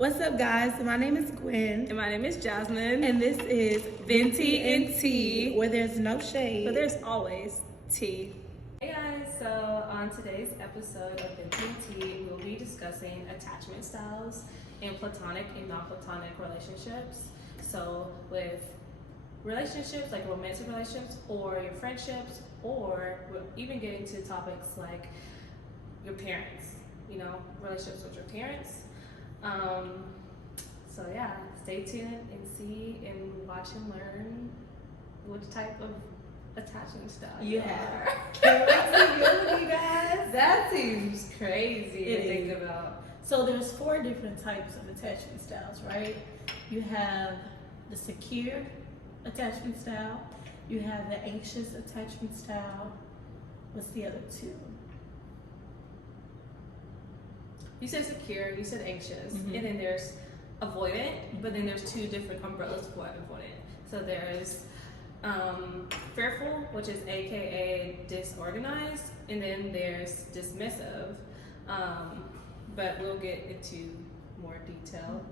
What's up, guys? My name is Gwen. And my name is Jasmine. And this is Venti and Tea, where there's no shade. but there's always tea. Hey guys, so on today's episode of Venti and Tea, we'll be discussing attachment styles in platonic and non-platonic relationships. So with relationships, like romantic relationships, or your friendships, or we'll even get into topics like your parents, relationships with your parents. So yeah, stay tuned and see and watch and learn which type of attachment style you have. Can't wait to go with you guys. That seems crazy It to think is. about. So there's 4 different types of attachment styles, right? You have the secure attachment style. You have the anxious attachment style. What's the other 2? You said secure, you said anxious, Mhm. and then there's avoidant, but then there's 2 different umbrellas for avoidant. So there's fearful, which is AKA disorganized, and then there's dismissive, but we'll get into more detail.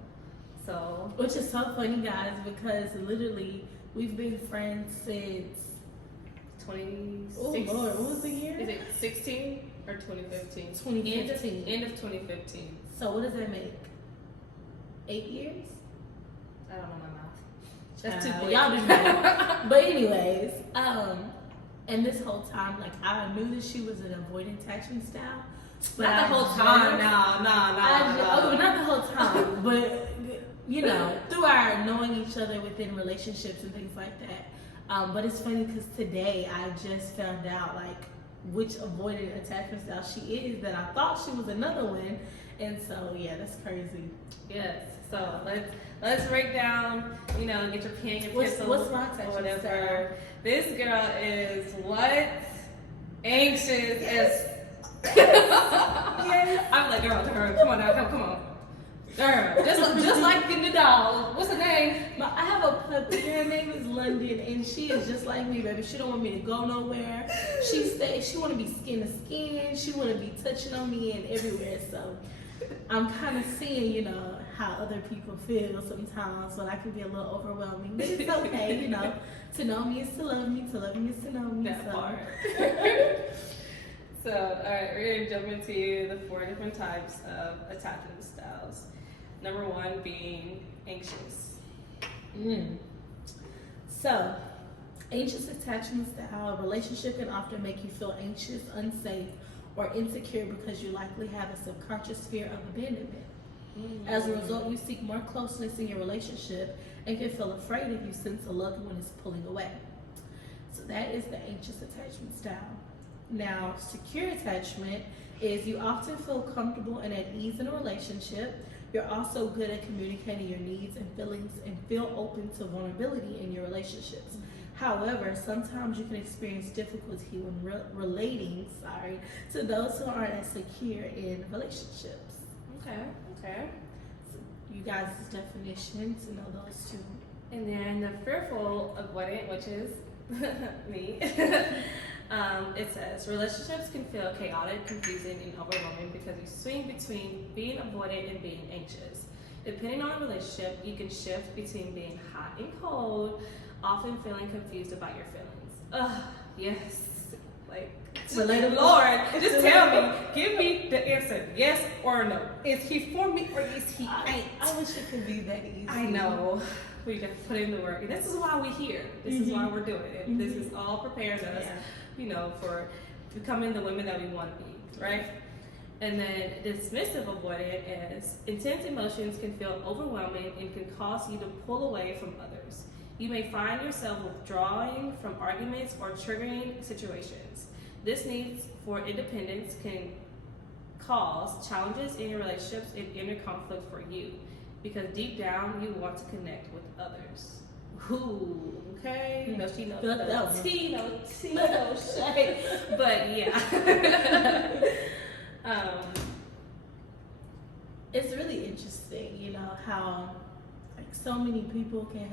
So, Which is so funny, guys, because literally we've been friends since 26. Oh Lord, what was the year? Is it 16 or 2015? 2015. End of 2015. So what does that make? 8 years? I don't know my math. That's too quick. Y'all do know. But anyways, and this whole time, like, I knew that she was an avoidant attachment style. But Not the whole time. No. Not the whole time, but through our knowing each other within relationships and things like that. But it's funny because today I just found out like which avoidant attachment style she is. That I thought she was another one, and so yeah, that's crazy. Yes. So let's break down. Get your pen, your pencil, What's my attachment or whatever. style? This girl is what? Anxious as. Yes. I'm like, girl, come on now, come on. Girl, just like in the dog. What's her name? But I have a puppy. Her name is London, and she is just like me, baby. She don't want me to go nowhere. She want to be skin to skin. She want to be touching on me and everywhere. So I'm kind of seeing, how other people feel sometimes, but I can be a little overwhelming. But it's okay, To know me is to love me. To love me is to know me. That so. part. So, all right, we're gonna jump into the 4 different types of attachment styles. Number 1 being anxious. So, anxious attachment style, a relationship can often make you feel anxious, unsafe, or insecure because you likely have a subconscious fear of abandonment. As a result, you seek more closeness in your relationship and can feel afraid if you sense a loved one is pulling away. So that is the anxious attachment style. Now, secure attachment is you often feel comfortable and at ease in a relationship. You're also good at communicating your needs and feelings and feel open to vulnerability in your relationships. However, sometimes you can experience difficulty when relating to those who aren't as secure in relationships. Okay. So you guys' definition to know those 2. And then the fearful avoidant, which is me. It says relationships can feel chaotic, confusing, and overwhelming because you swing between being avoidant and being anxious. Depending on the relationship, you can shift between being hot and cold, often feeling confused about your feelings. Yes. Like, Relatable. Lord, just tell me. Give me the answer. Yes or no. Is he for me or is he ain't? I wish it could be that easy. I know. We got to put in the work. And this is why we're here. This is why we're doing it. This is all preparing us, for becoming the women that we want to be, right? And then dismissive avoidant is intense emotions can feel overwhelming and can cause you to pull away from others. You may find yourself withdrawing from arguments or triggering situations. This need for independence can cause challenges in your relationships and inner conflict for you because deep down you want to connect with others. Ooh, okay? No, she knows. No tea, no shade. But yeah. It's really interesting, how like so many people can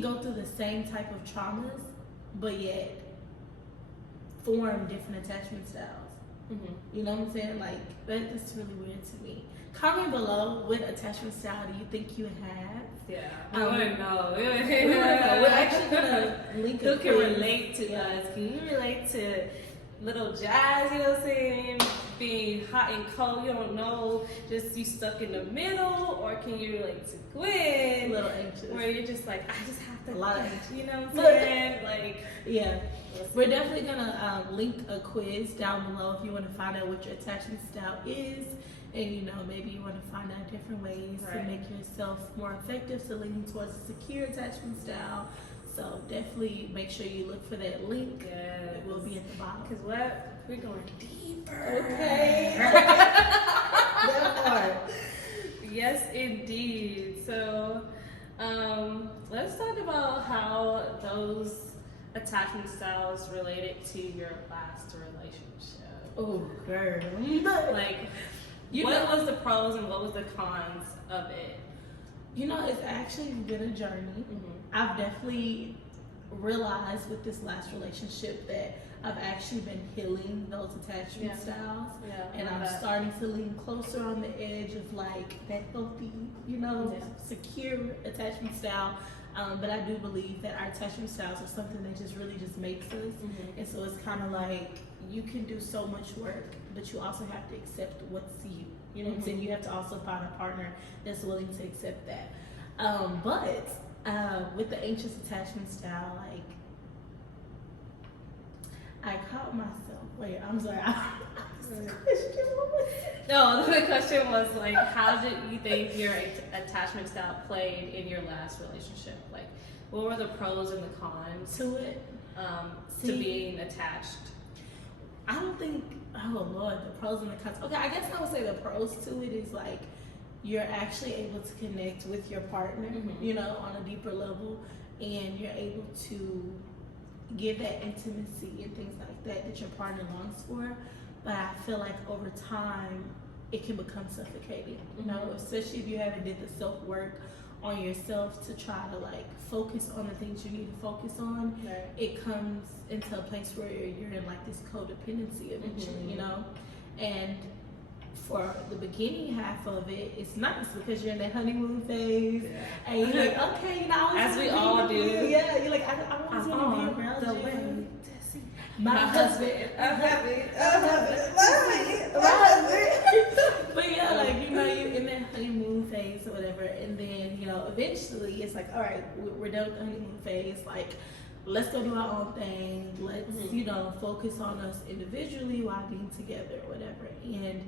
go through the same type of traumas, but yet form different attachment styles. You know what I'm saying? Like, that's really weird to me. Comment below what attachment style do you think you have? Yeah, I want to know. We want to know. We're actually going to link Who a can quiz. relate to us? Can you relate to little jazz, you know what I'm saying? Being hot and cold, you don't know, just you stuck in the middle, or can you relate to Gwen? A little anxious. Where you're just like, I just have to. A lot of anxious. You know what I'm saying? Like, Yeah. We're definitely going to link a quiz down below if you want to find out what your attachment style is. And, you know, maybe you want to find out different ways to make yourself more effective, so leaning towards a secure attachment style. So definitely make sure you look for that link. yes. It will be at the bottom. Because what? We're going deeper. Okay. That part. Yes, indeed. So, let's talk about how those attachment styles related to your last relationship. Oh, girl. Like, You what know- was the pros and what was the cons of it? You know, it's actually been a journey. I've definitely realized with this last relationship that I've actually been healing those attachment styles. Yeah. And I'm starting to lean closer on the edge of like that healthy, you know, secure attachment style. But I do believe that our attachment styles are something that just really just makes us. And so it's kind of like you can do so much work, but you also have to accept what's you. You know what I'm saying? You have to also find a partner that's willing to accept that. But with the anxious attachment style, like, I caught myself. Wait, I'm sorry. No, the question was like, how did you think your attachment style played in your last relationship? Like, what were the pros and the cons To it, to being attached? I don't think. Oh Lord, the pros and the cons. Okay, I guess I would say the pros to it is like you're actually able to connect with your partner, you know, on a deeper level, and you're able to give that intimacy and things like that your partner longs for. But I feel like over time it can become suffocating, you know, especially if you haven't did the self work on yourself to try to like focus on the things you need to focus on. It comes into a place where you're in like this codependency eventually, you know. And for the beginning half of it, it's nice because you're in that honeymoon phase, and you're like, okay, you know, as we all do. Yeah, you're like, I always want to be around the you. way. My husband. I'm happy. But yeah, like, you know, you're in that honeymoon phase or whatever, and then, you know, eventually it's like, all right, we're done with the honeymoon phase. Like, let's go do our own thing. Let's, you know, focus on us individually while being together or whatever. And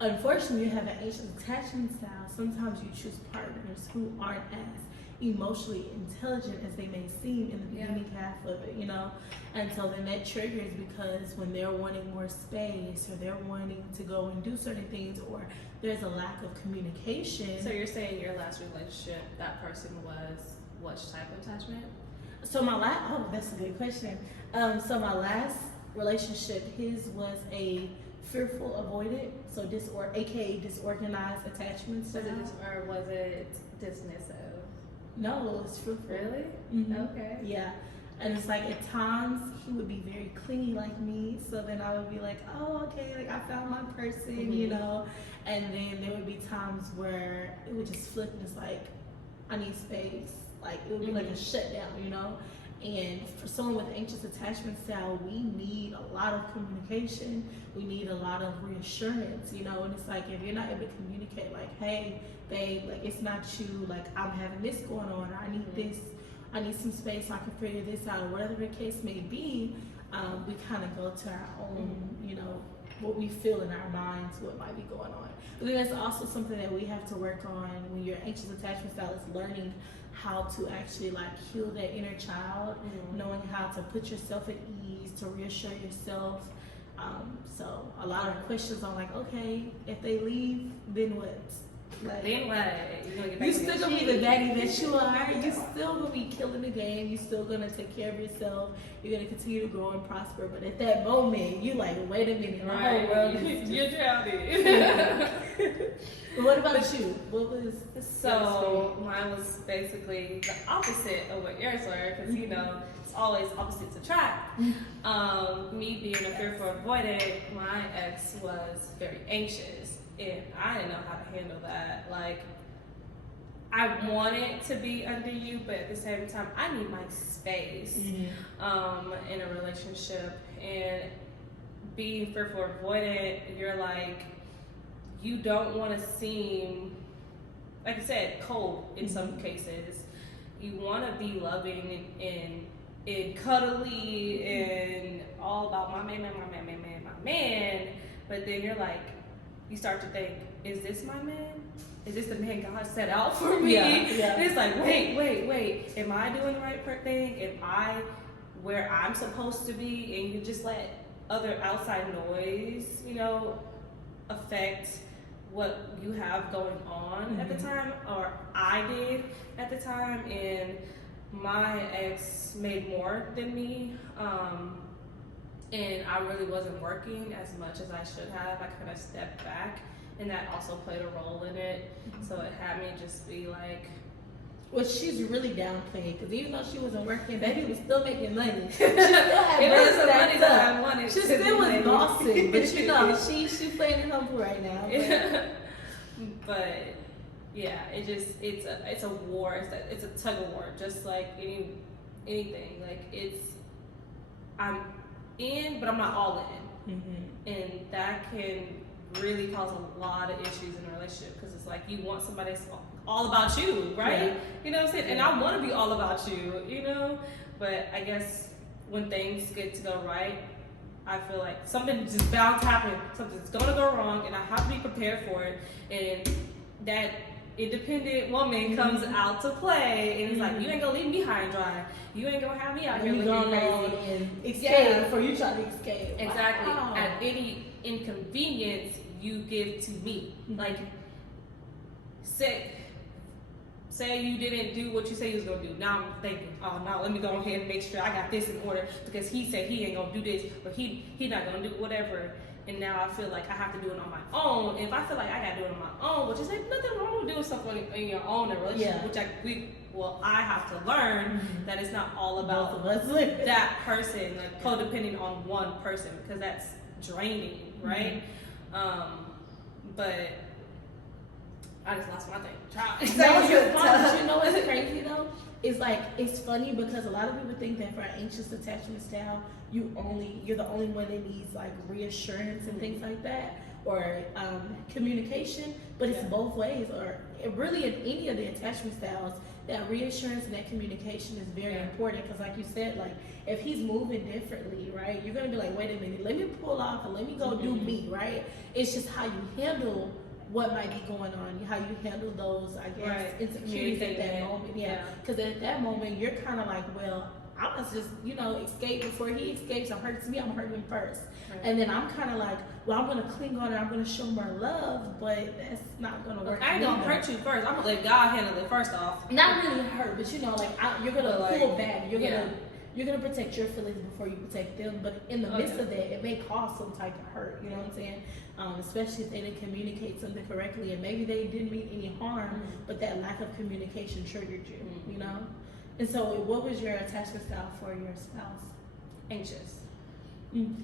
unfortunately, you have an anxious attachment style. Sometimes you choose partners who aren't as emotionally intelligent as they may seem in the beginning half of it, you know. And so then that triggers because when they're wanting more space or they're wanting to go and do certain things, or there's a lack of communication. So you're saying your last relationship, that person was what type of attachment? So my last, oh, that's a good question. So my last relationship, his was a fearful avoidant, so aka disorganized attachment style. Or was it dismissive? No, it's fearful. Really? Mhm. Okay. Yeah. And it's like at times he would be very clingy like me, so then I would be like, oh, okay, like I found my person, you know. And then there would be times where it would just flip and it's like, I need space. Like it would be like a shutdown, you know. And for someone with anxious attachment style, we need a lot of communication. We need a lot of reassurance, you know. And it's like if you're not able to communicate, like, hey, babe, like it's not you. Like I'm having this going on, or I need this. I need some space so I can figure this out, or whatever the case may be. We kind of go to our own, you know, what we feel in our minds, what might be going on. But then that's also something that we have to work on when your anxious attachment style is learning how to actually like heal that inner child, knowing how to put yourself at ease, to reassure yourself. So a lot of questions on like, okay, if they leave, then what? Like, then what? You gonna get back you on still your gonna be the shit. daddy that you are. You still gonna be killing the game. You still gonna take care of yourself. You're gonna continue to grow and prosper. But at that moment, you like, wait a minute, my whole world is You're drowning. But what about you? What was So mine was basically the opposite of what yours were, because you know it's always opposites attract. Me being a fearful avoidant, my ex was very anxious, and I didn't know how to handle that. Like, I wanted to be under you, but at the same time, I need my space in a relationship. And being fearful avoidant, you're like, you don't want to seem, like I said, cold in some cases. You want to be loving and cuddly and all about my man. But then you're like, you start to think, is this my man? Is this the man God set out for me? Yeah. And it's like, wait. Am I doing the right thing? Am I where I'm supposed to be? And you just let other outside noise, affect what you have going on at the time, or I did at the time. And my ex made more than me, and I really wasn't working as much as I should have. I kind of stepped back, and that also played a role in it. So it had me just be like, well, she's really downplaying, because even though she wasn't working, baby was still making money. She still had it money was the money stacked that up. I wanted. She to still was make. bossing, but she playing it humble right now. But yeah, it's a war. It's a tug of war, just like anything. Like, I'm in, but I'm not all in, and that can really cause a lot of issues in a relationship, because it's like you want somebody that's all about you, right? Yeah. You know what I'm saying? And I want to be all about you, but I guess when things get to go right, I feel like something just bound to happen. Something's gonna go wrong, and I have to be prepared for it. And that independent woman comes out to play, and it's like, you ain't gonna leave me high and dry. You ain't gonna have me out here looking crazy and escape before you try to escape. Exactly. Wow. At any inconvenience you give to me, like, say you didn't do what you say you was gonna do. Now I'm thinking, oh no, let me go ahead and make sure I got this in order, because he said he ain't gonna do this, or he not gonna do whatever. And now I feel like I have to do it on my own. And if I feel like I gotta do it on my own, which is like nothing wrong with doing something in your own relationship, which I have to learn that it's not all about both of us. that person, like codepending on one person, because that's draining, right? But I just lost my thing. But you know what's crazy though? It's like, it's funny because a lot of people think that for an anxious attachment style, you're the only one that needs like reassurance and things like that, or communication. But it's both ways, or really in any of the attachment styles, that reassurance and that communication is very important. Because like you said, like if he's moving differently, right, you're gonna be like, wait a minute, let me pull off and let me go do me, right? It's just how you handle what might be going on, how you handle those, I guess, insecurities at that moment. Because at that moment, you're kind of like, well, I must just, escape before he escapes or hurts me. I'm gonna hurt him first. And then I'm kind of like, well, I'm gonna cling on her, I'm gonna show more love, but that's not gonna work. I ain't gonna hurt you first. I'm gonna let God handle it first off. Not really hurt, but you're gonna pull back. You're gonna protect your feelings before you protect them. But in the midst of that, it may cause some type of hurt. You know what I'm saying? Especially if they didn't communicate something correctly, and maybe they didn't mean any harm, but that lack of communication triggered you. And so, what was your attachment style for your spouse? Anxious.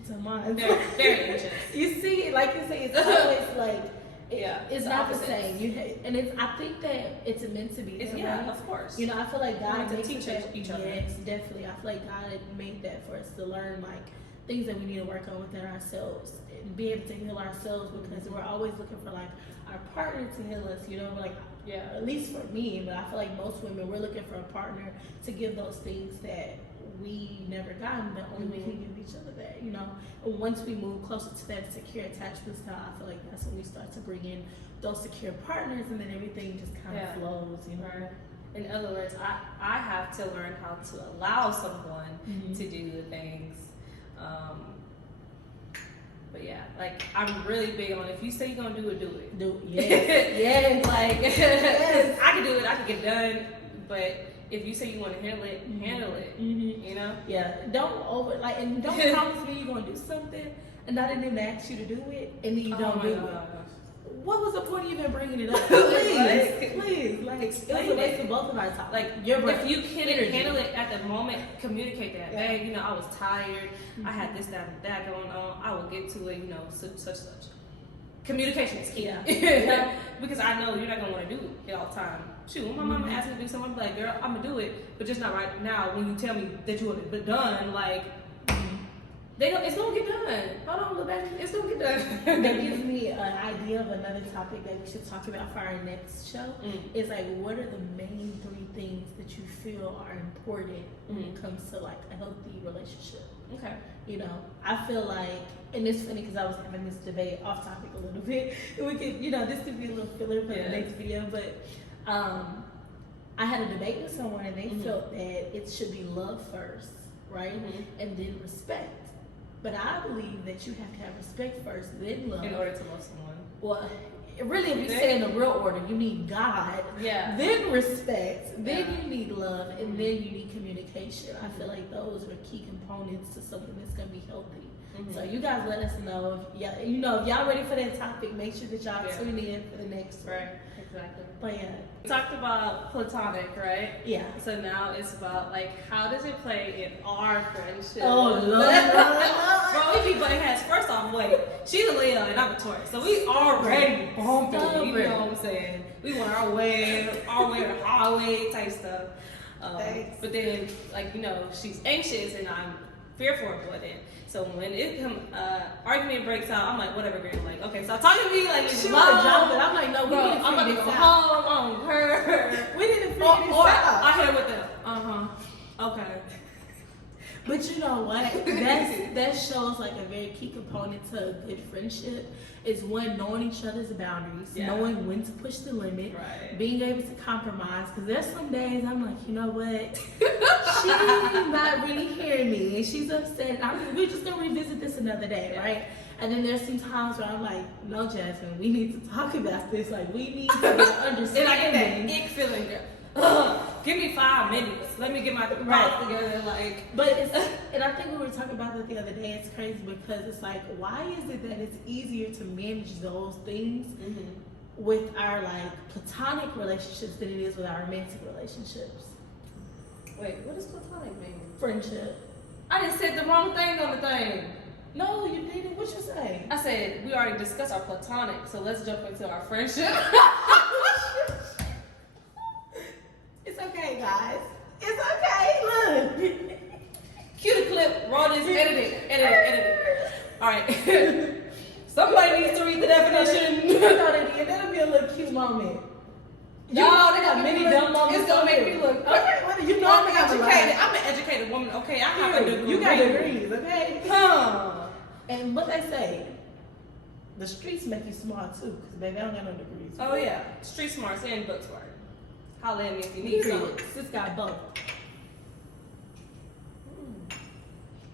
So mine. Very, very anxious. You see, like you say, it's always like, it's not opposite. the same. I think that it's meant to be. Of course. I feel like God to makes teach each other. Yes, definitely. I feel like God made that for us to learn, like, things that we need to work on within ourselves and be able to heal ourselves, because we're always looking for like our partner to heal us. At least for me, but I feel like most women, we're looking for a partner to give those things that we never gotten, but only we can give each other that. And once we move closer to that secure attachment style, I feel like that's when we start to bring in those secure partners, and then everything just kind of flows. Right. In other words, I have to learn how to allow someone to do the things But yeah, like I'm really big on if you say you're gonna do it, do it. Do yes. Like Yes. I can do it, I can get it done. But if you say you want to handle it, handle it. Mm-hmm. You know? Yeah. Don't and don't promise me you're gonna do something and I didn't even ask you to do it and then you don't do it. What was the point of even bringing it up? Please. Like, it was a waste of both of our time. Like, if you can't handle it at the moment, communicate that. Yeah. Hey, I was tired. I had this, that, and that going on. I will get to it, such. Communication is key. Yeah. Because I know you're not going to want to do it all the time. Shoot, when my mama asks me to do something, I'm like, girl, I'm going to do it, but just not right now. When you tell me that you want it done, like, it's gonna get done. Hold on, little baby. It's gonna get done. That gives me an idea of another topic that we should talk about for our next show. It's like, what are the main 3 things that you feel are important when it comes to like a healthy relationship? Okay. I feel like, and it's funny because I was having this debate off topic a little bit. We could, this could be a little filler for the next video, but I had a debate with someone and they felt that it should be love first, right? And then respect. But I believe that you have to have respect first, then love. In order to love someone. Well, really, if you say in the real order, you need God, then respect, then you need love, and then you need communication. I feel like those are key components to something that's going to be healthy. So you guys let us know if y'all ready for that topic. Make sure that y'all tune in for the next one. Right, exactly. But yeah, we talked about platonic, right? Yeah. So now it's about like how does it play in our friendship? Oh Lord. Bro, we be butting heads. First off, wait, she's a Leo and I'm a Taurus, so we already bumping. You know what I'm saying? We want our way the highway type stuff. But then, she's anxious and I'm fearful of it. So when argument breaks out, I'm like, whatever, girl. Like, okay, stop talking to me. Like, she wanna jump it. I'm like, no, bro, I'm about to go home on her. We didn't figure this out. I hit her with the, okay. But you know what? That shows like a very key component to a good friendship is one, knowing each other's boundaries, knowing when to push the limit, being able to compromise. Because there's some days I'm like, you know what? She's not really hearing me and she's upset. We're just gonna revisit this another day, right? And then there's some times where I'm like, no, Jasmine, we need to talk about this. Like, we need to understand. And I get that ick feeling, girl. Give me 5 minutes. Let me get my thoughts together. And I think we were talking about that the other day. It's crazy because it's like, why is it that it's easier to manage those things with our platonic relationships than it is with our romantic relationships? Wait, what does platonic mean? Friendship. I just said the wrong thing on the thing. No, you didn't. What you say? I said we already discussed our platonic, so let's jump into our friendship. It's okay, guys. It's okay. Look. Cue the clip. Roll this. Edit it. All right. Somebody needs to read the definition. That'll be a little cute moment. No, they got many dumb moments. It's gonna make me look. Okay, I'm educated. I'm an educated woman. Okay, I have a degree. You got degrees, okay? Huh. And what they say, the streets make you smart too, because baby, I don't got no degrees. Oh yeah, street smarts and book smart. Holla at me if you need some. Sis got both.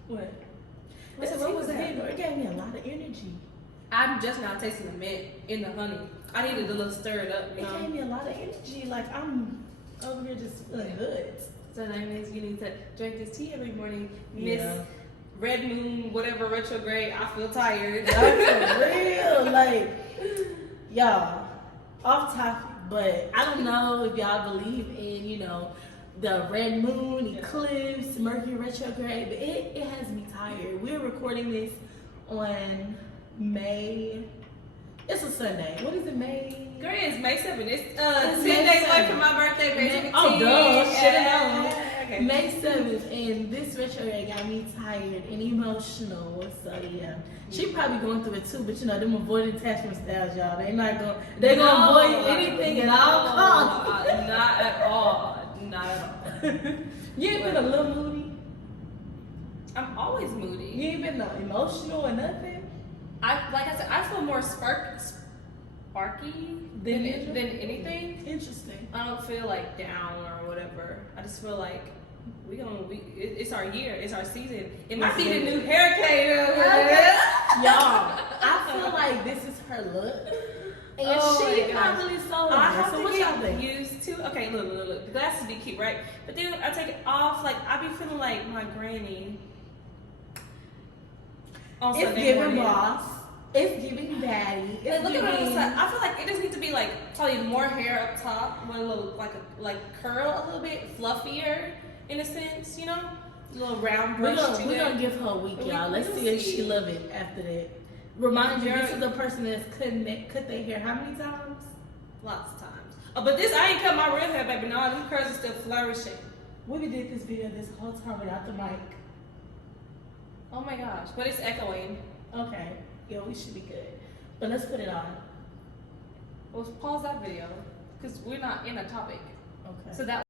What? What was that? It gave me a lot of energy. I'm just now tasting the mint in the honey. I needed a little stir it up. It gave me a lot of energy. Like, I'm over here just feeling good. So that means you need to drink this tea every morning. Miss Red Moon, whatever retrograde. I feel tired. That's for real. Y'all, off topic, but I don't know if y'all believe in, the red moon, eclipse, Mercury retrograde, but it has me tired. We're recording this on May. It's a Sunday. What is it, May? Girl, it's May 7th. It's 10 days away from my birthday, May 17th. Oh, duh. Should've known. Okay. May 7th, and this retrograde got me tired and emotional. So, yeah. She probably going through it too, but them avoidant attachment styles, y'all. They're gonna avoid anything at all costs. Not at all. Not at all. You ain't been a little moody? I'm always moody. You ain't been emotional or nothing? Like I said, I feel more sparky than anything. Interesting. I don't feel like down or whatever. I just feel like it's our year, it's our season. It might be the new haircut. Y'all, I feel like this is her look. And Oh she my not gosh. really sold I on it. have So to what y'all get think? used to. Okay, look. The glasses be cute, right? But then I take it off, like I be feeling like my granny. On It's Sunday giving morning. boss. It's giving baddie. Like, It's look at it on the giving. side. I feel like it just needs to be like probably more hair up top, with a little like curl a little bit, fluffier in a sense, you know, a little round We're brush to gonna it. give her a week, y'all. Let's We'll see if see. she love it after that. Remind you, this Very- is a person that's cut their hair how many times? Lots of times. Oh, but this I ain't cut my real hair, baby. No, these curls are still flourishing. We did this video this whole time without the mic. Oh my gosh, but it's echoing. Okay, yeah, we should be good. But let's put it on. Well, pause that video because we're not in a topic. Okay. So that.